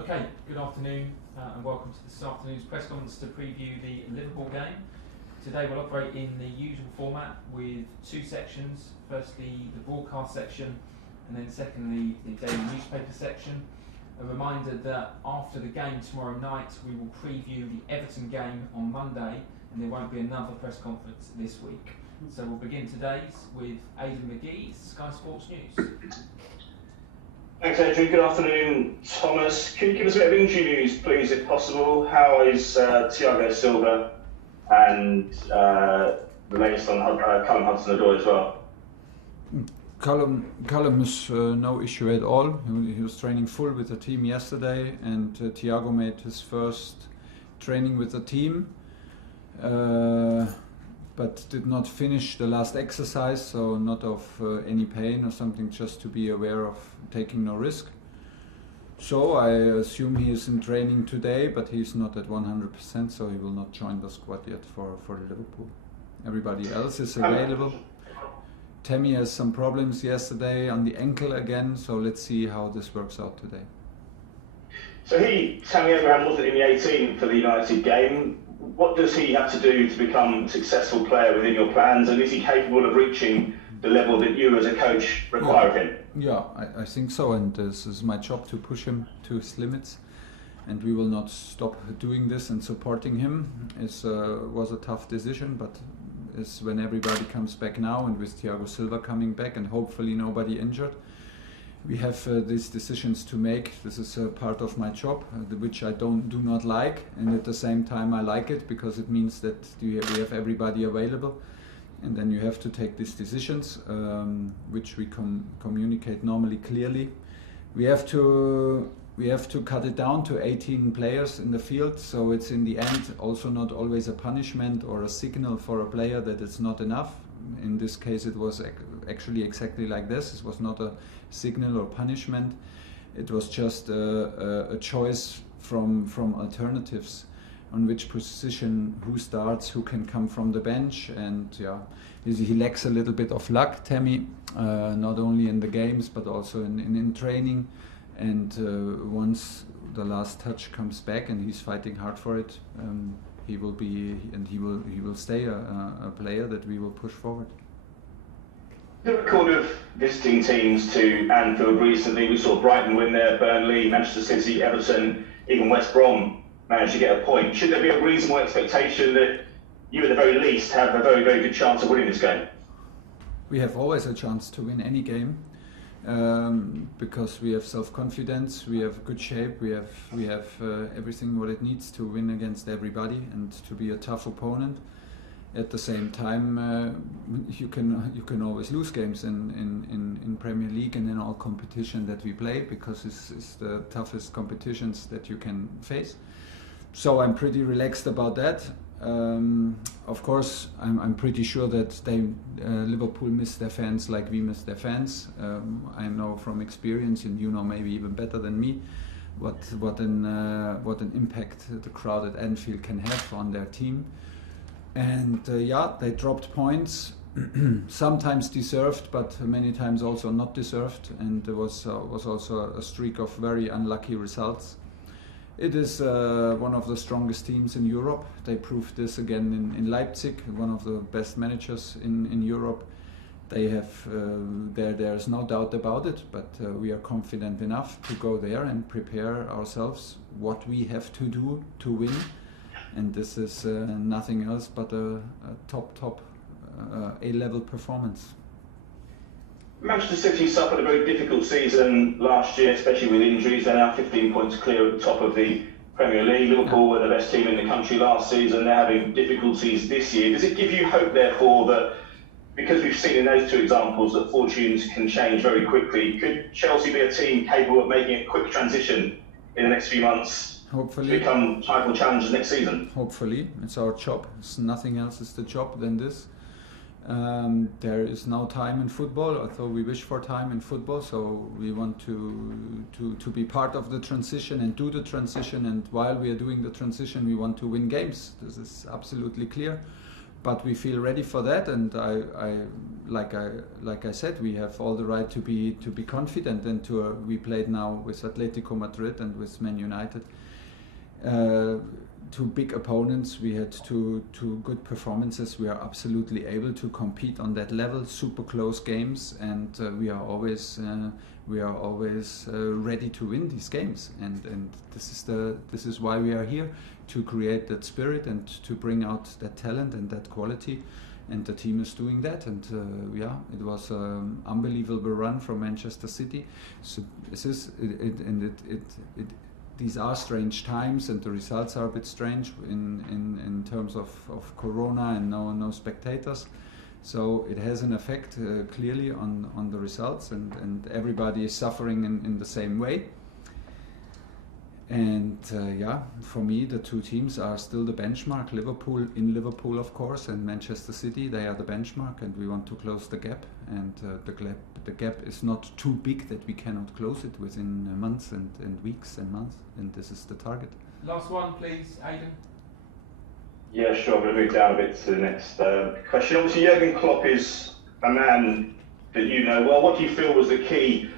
Okay, good afternoon and welcome to this afternoon's press conference to preview the Liverpool game. Today we'll operate in the usual format with two sections. Firstly, the broadcast section, and then secondly, the daily newspaper section. A reminder that after the game tomorrow night, we will preview the Everton game on Monday, and there won't be another press conference this week. So we'll begin today's with Aidan McGee, Sky Sports News. Thanks, Adrian. Good afternoon, Thomas. Could you give us a bit of injury news, please, if possible? How is Thiago Silva and the latest on Callum Hudson-Odoi as well? Callum is no issue at all. He was training full with the team yesterday, and Thiago made his first training with the team, but did not finish the last exercise, so not of any pain or something, just to be aware of taking no risk. So I assume he is in training today, but he's not at 100%, so he will not join the squad yet for Liverpool. Everybody else is available. Tammy has some problems yesterday on the ankle again, so let's see how this works out today. So Tammy Abraham wasn't in the 18 for the United game. What does he have to do to become a successful player within your plans, and is he capable of reaching the level that you as a coach require of him? Yeah, I think so, and this is my job to push him to his limits, and we will not stop doing this and supporting him. It was a tough decision, but it's when everybody comes back now, and with Thiago Silva coming back and hopefully nobody injured, we have these decisions to make. This is a part of my job, which I do not like, and at the same time I like it because it means that we have everybody available, and then you have to take these decisions, which we communicate normally clearly. We have to cut it down to 18 players in the field, so it's in the end also not always a punishment or a signal for a player that it's not enough. In this case it was actually exactly like this. It was not a signal or punishment. It was just a choice from alternatives on which position, who starts, who can come from the bench, and yeah, he lacks a little bit of luck, Tammy, not only in the games but also in training. And once the last touch comes back and he's fighting hard for it, he will stay a player that we will push forward. The record of visiting teams to Anfield recently, we saw Brighton win there, Burnley, Manchester City, Everton, even West Brom managed to get a point. Should there be a reasonable expectation that you at the very least have a very, very good chance of winning this game? We have always a chance to win any game, because we have self-confidence, we have good shape, we have everything what it needs to win against everybody and to be a tough opponent. At the same time, you can always lose games in Premier League and in all competition that we play, because it's the toughest competitions that you can face. So I'm pretty relaxed about that. Of course, I'm pretty sure that Liverpool miss their fans like we miss their fans. I know from experience, and you know maybe even better than me, what an impact the crowd at Anfield can have on their team. And yeah, they dropped points, sometimes deserved, but many times also not deserved. And there was also a streak of very unlucky results. It is one of the strongest teams in Europe. They proved this again in Leipzig, one of the best managers in Europe. They have there's no doubt about it, but we are confident enough to go there and prepare ourselves what we have to do to win. And this is nothing else but a top A-level performance. Manchester City suffered a very difficult season last year, especially with injuries. They're now 15 points clear at the top of the Premier League. Liverpool were the best team in the country last season. They're having difficulties this year. Does it give you hope, therefore, that because we've seen in those two examples that fortunes can change very quickly, could Chelsea be a team capable of making a quick transition in the next few months? Hopefully. To become title challengers next season? Hopefully. It's our job. It's nothing else is the job than this. There is no time in football, although we wish for time in football, so we want to be part of the transition and do the transition, and while we are doing the transition we want to win games. This is absolutely clear. but we feel ready for that, and like I said, we have all the right to be confident, and we played now with Atletico Madrid and with Man United, two big opponents. We had two good performances. We are absolutely able to compete on that level, super close games, and we are always ready to win these games, and this is why we are here, to create that spirit and to bring out that talent and that quality, and the team is doing that. And it was an unbelievable run from Manchester City. So these are strange times, and the results are a bit strange in terms of Corona and no spectators. So it has an effect clearly on the results, and everybody is suffering in the same way. And for me, the two teams are still the benchmark. Liverpool, of course, and Manchester City, they are the benchmark, and we want to close the gap. And the gap is not too big that we cannot close it within months and weeks and months, and this is the target. Last one, please, Aidan. Yeah, sure. I'm going to move down a bit to the next question. Obviously, Jurgen Klopp is a man that you know well. What do you feel was the key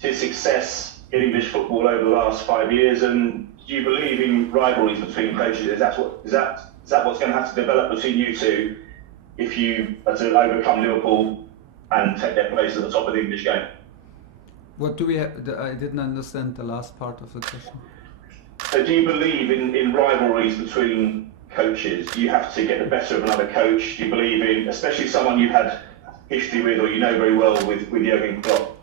to his success in English football over the last 5 years? And do you believe in rivalries between coaches? Is that what's going to have to develop between you two if you are to overcome Liverpool and take their place at the top of the English game? What do we have? I didn't understand the last part of the question. So do you believe in rivalries between coaches? Do you have to get the better of another coach? Do you believe in, especially someone you've had history with or you know very well with Jurgen Klopp?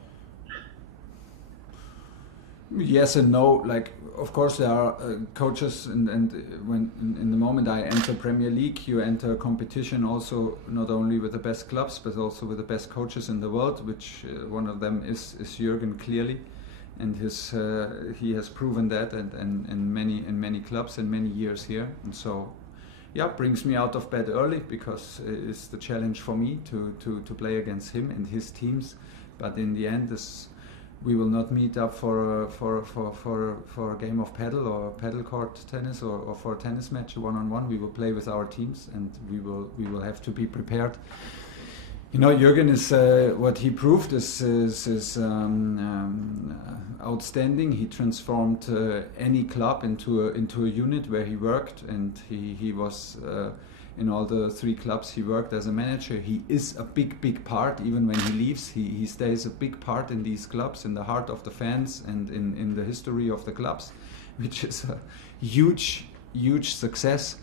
Yes and no. Like, of course, there are coaches, and when in the moment I enter Premier League, you enter a competition also not only with the best clubs but also with the best coaches in the world, which one of them is Jurgen, clearly, and he has proven that, and in many clubs and many years here, and so brings me out of bed early, because it's the challenge for me to play against him and his teams. But in the end, we will not meet up for a game of paddle or paddle court tennis or for a tennis match one-on-one. We will play with our teams, and we will have to be prepared. You know, Jurgen is what he proved is outstanding. He transformed any club into a unit where he worked, and he was in all the 3 clubs he worked as a manager. He is a big part. Even when he leaves, he stays a big part in these clubs, in the heart of the fans, and in the history of the clubs, which is a huge success.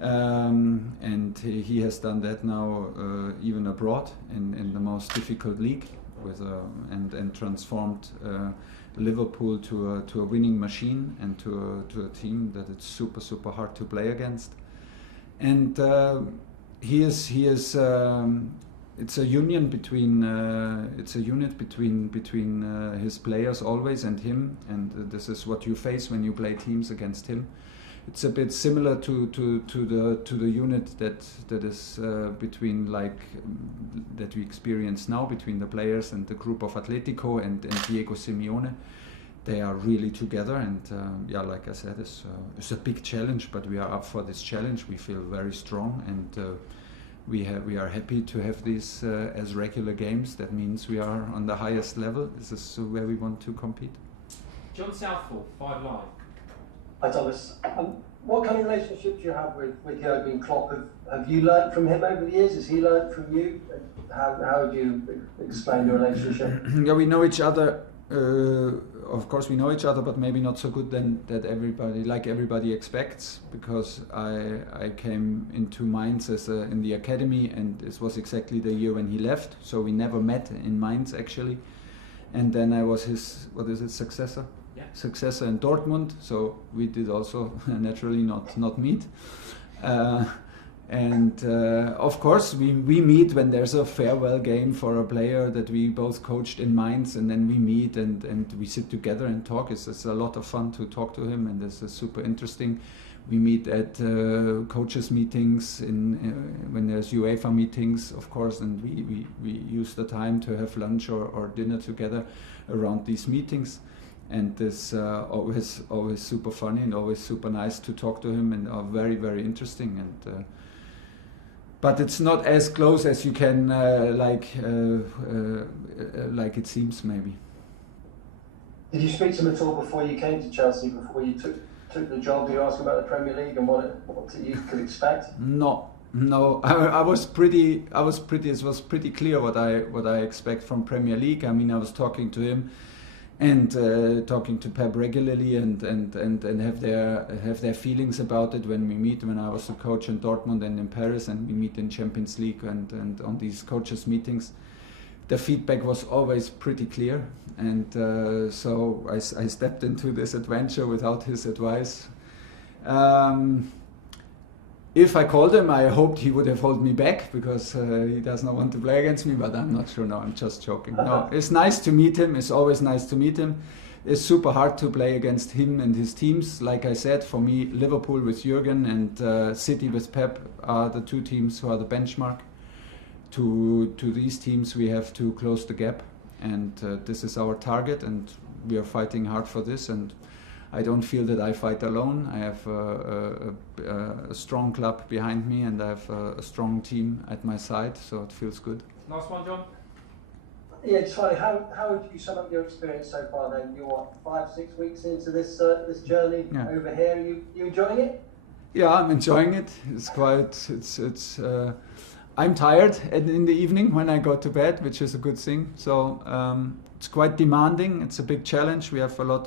And he has done that now even abroad in the most difficult league, and transformed Liverpool to a winning machine, and to a team that it's super hard to play against. And he is. It's a union between. It's a unit between his players always and him, and this is what you face when you play teams against him. It's a bit similar to the unit that is between, like, that we experience now between the players and the group of Atletico and Diego Simeone. They are really together, and like I said, it's a big challenge, but we are up for this challenge. We feel very strong, and we are happy to have these as regular games. That means we are on the highest level. This is where we want to compete. John Southall, 5 Live. Hi Thomas. What kind of relationship do you have with Jurgen Klopp? Have you learnt from him over the years? Has he learnt from you? How would you explain your relationship? Yeah, we know each other. Of course, we know each other, but maybe not so good that everybody expects, because I came into Mainz in the academy, and this was exactly the year when he left. So we never met in Mainz actually, and then I was his successor. Yeah. Successor in Dortmund, so we did also naturally not meet. Of course, we meet when there's a farewell game for a player that we both coached in Mainz, and then we meet and we sit together and talk. It's a lot of fun to talk to him, and this is super interesting. We meet at coaches meetings when there's UEFA meetings, of course, and we use the time to have lunch or dinner together around these meetings. And this always super funny and always super nice to talk to him, and very interesting. And but it's not as close as you can like it seems maybe. Did you speak to him at all before you came to Chelsea, before you took the job? Did you ask him about the Premier League and what you could expect? No. I was pretty. It was pretty clear what I expect from Premier League. I mean, I was talking to him and talking to Pep regularly, and have their feelings about it when we meet. When I was the coach in Dortmund and in Paris, and we meet in Champions League and on these coaches meetings, the feedback was always pretty clear. And so I stepped into this adventure without his advice. If I called him, I hoped he would have held me back, because he does not want to play against me, but I'm not sure. No, I'm just joking. No, it's nice to meet him. It's always nice to meet him. It's super hard to play against him and his teams. Like I said, for me, Liverpool with Jurgen and City with Pep are the two teams who are the benchmark. To these teams, we have to close the gap. And this is our target, and we are fighting hard for this. And I don't feel that I fight alone. I have a strong club behind me, and I have a strong team at my side, so it feels good. Last one, John? Yeah, it's funny. How would you sum up your experience so far then? You're what, 5-6 weeks into this journey over here. You enjoying it? Yeah, I'm enjoying it. I'm tired in the evening when I go to bed, which is a good thing. So it's quite demanding. It's a big challenge. We have a lot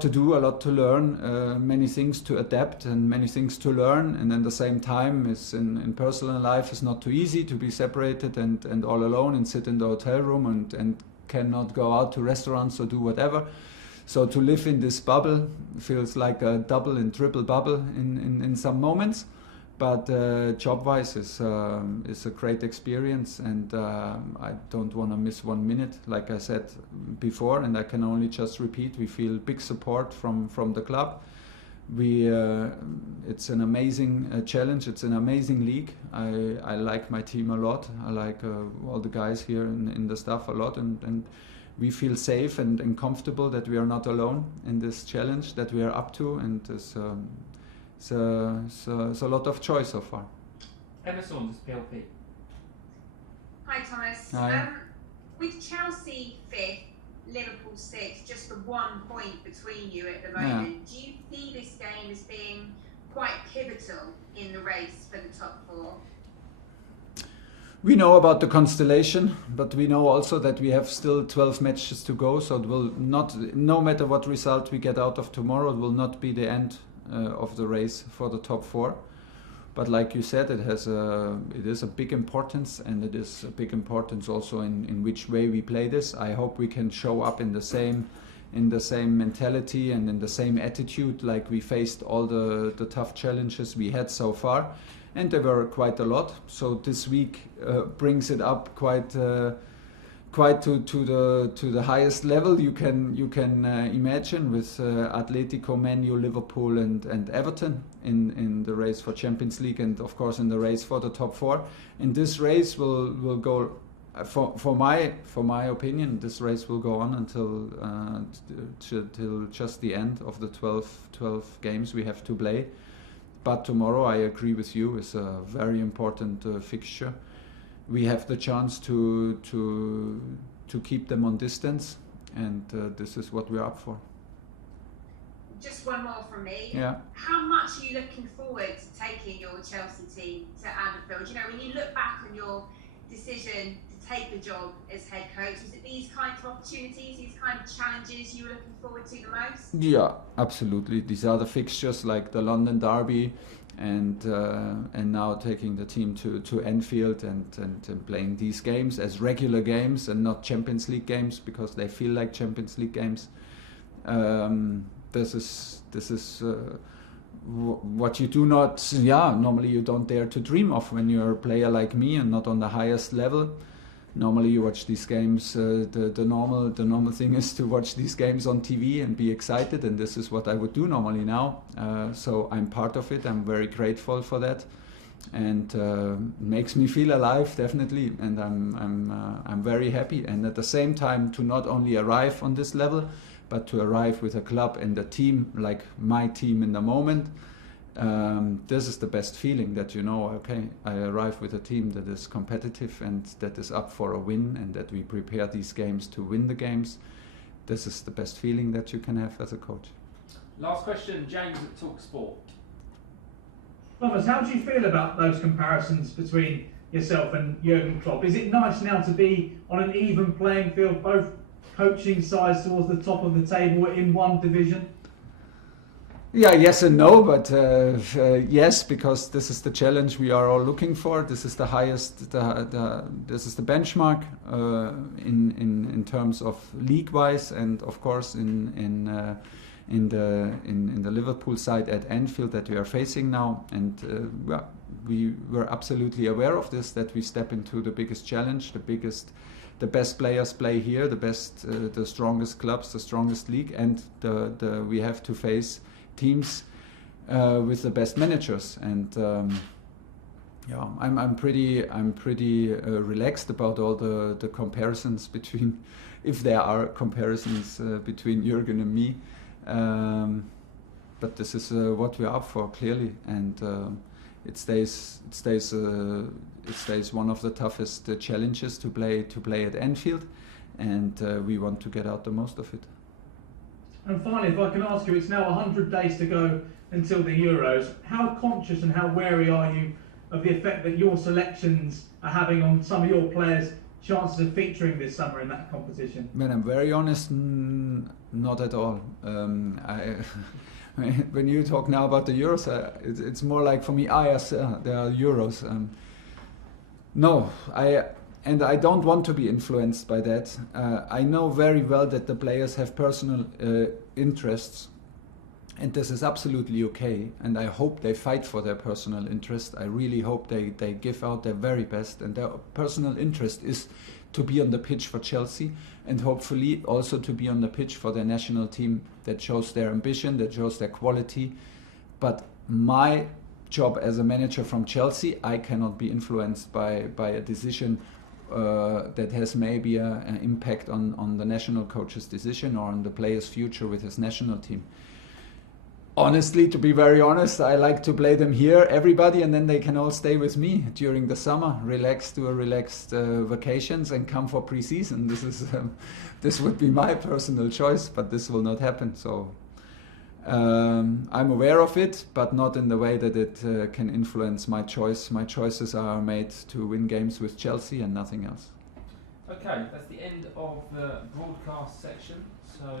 to do, a lot to learn, many things to adapt and many things to learn. And at the same time, it's in personal life, it's not too easy to be separated and all alone and sit in the hotel room and cannot go out to restaurants or do whatever. So to live in this bubble feels like a double and triple bubble in some moments. But job-wise, is a great experience, and I don't want to miss 1 minute. Like I said before, and I can only just repeat, we feel big support from the club. It's an amazing challenge. It's an amazing league. I like my team a lot. I like all the guys here in the staff a lot, and we feel safe and comfortable that we are not alone in this challenge that we are up to, and this. It's a lot of choice so far. Emma Saunders, PLP. Hi Thomas. Hi. With Chelsea 5th, Liverpool 6th, just the 1 point between you at the moment, do you see this game as being quite pivotal in the race for the top 4? We know about the constellation, but we know also that we have still 12 matches to go, so it will not, no matter what result we get out of tomorrow, it will not be the end of the race for the top 4. But like you said, it is a big importance, and it is a big importance also in which way we play this. I hope we can show up in the same mentality and in the same attitude like we faced all the tough challenges we had so far, and there were quite a lot. So this week brings it up quite to the highest level you can imagine, with Atletico, Man U, Liverpool and Everton in the race for Champions League, and of course in the race for the top 4. And this race will go, for my opinion, this race will go on until till just the end of the 12 games we have to play. But tomorrow, I agree with you, is a very important fixture. We have the chance to keep them on distance, and this is what we're up for. Just one more from me. Yeah. How much are you looking forward to taking your Chelsea team to Anfield? You know, when you look back on your decision to take the job as head coach, was it these kinds of opportunities, these kind of challenges you were looking forward to the most? Yeah, absolutely. These are the fixtures like the London Derby, and now taking the team to Anfield and playing these games as regular games and not Champions League games, because they feel like Champions League games. This is what you do not, normally you don't dare to dream of when you're a player like me and not on the highest level. Normally you watch these games, the normal thing is to watch these games on TV and be excited, and this is what I would do normally now. So I'm part of it. I'm very grateful for that, and makes me feel alive, definitely. And I'm very happy. And at the same time, to not only arrive on this level, but to arrive with a club and a team like my team in the moment, this is the best feeling, that you know, okay, I arrive with a team that is competitive and that is up for a win, and that we prepare these games to win the games. This is the best feeling that you can have as a coach. Last question, James at TalkSport. Thomas, how do you feel about those comparisons between yourself and Jurgen Klopp? Is it nice now to be on an even playing field, both coaching sides towards the top of the table in one division? Yeah, yes and no, but yes, because this is the challenge we are all looking for. This is the highest, this is the benchmark in terms of league-wise, and of course in the Liverpool side at Anfield that we are facing now. And we were absolutely aware of this, that we step into the biggest challenge, the best players play here, the strongest clubs, the strongest league, and we have to face teams with the best managers. And yeah, I'm pretty relaxed about all the comparisons between, if there are comparisons between Jurgen and me. But this is what we're up for, clearly, and it stays one of the toughest challenges to play at Anfield, and we want to get out the most of it. And finally, if I can ask you, it's now 100 days to go until the Euros. How conscious and how wary are you of the effect that your selections are having on some of your players' chances of featuring this summer in that competition? Man, I'm very honest, not at all. When you talk now about the Euros, it's more like for me, yes, there are Euros. No, I don't want to be influenced by that. I know very well that the players have personal interests, and this is absolutely okay. And I hope they fight for their personal interest. I really hope they give out their very best, and their personal interest is to be on the pitch for Chelsea, and hopefully also to be on the pitch for their national team that shows their ambition, that shows their quality. But my job as a manager from Chelsea, I cannot be influenced by a decision that has maybe an impact on the national coach's decision or on the player's future with his national team. Honestly, to be very honest, I like to play them here, everybody, and then they can all stay with me during the summer, do a relaxed vacations, and come for pre-season. This would be my personal choice, but this will not happen. So I'm aware of it, but not in the way that it can influence my choice. My choices are made to win games with Chelsea and nothing else. Okay, that's the end of the broadcast section. So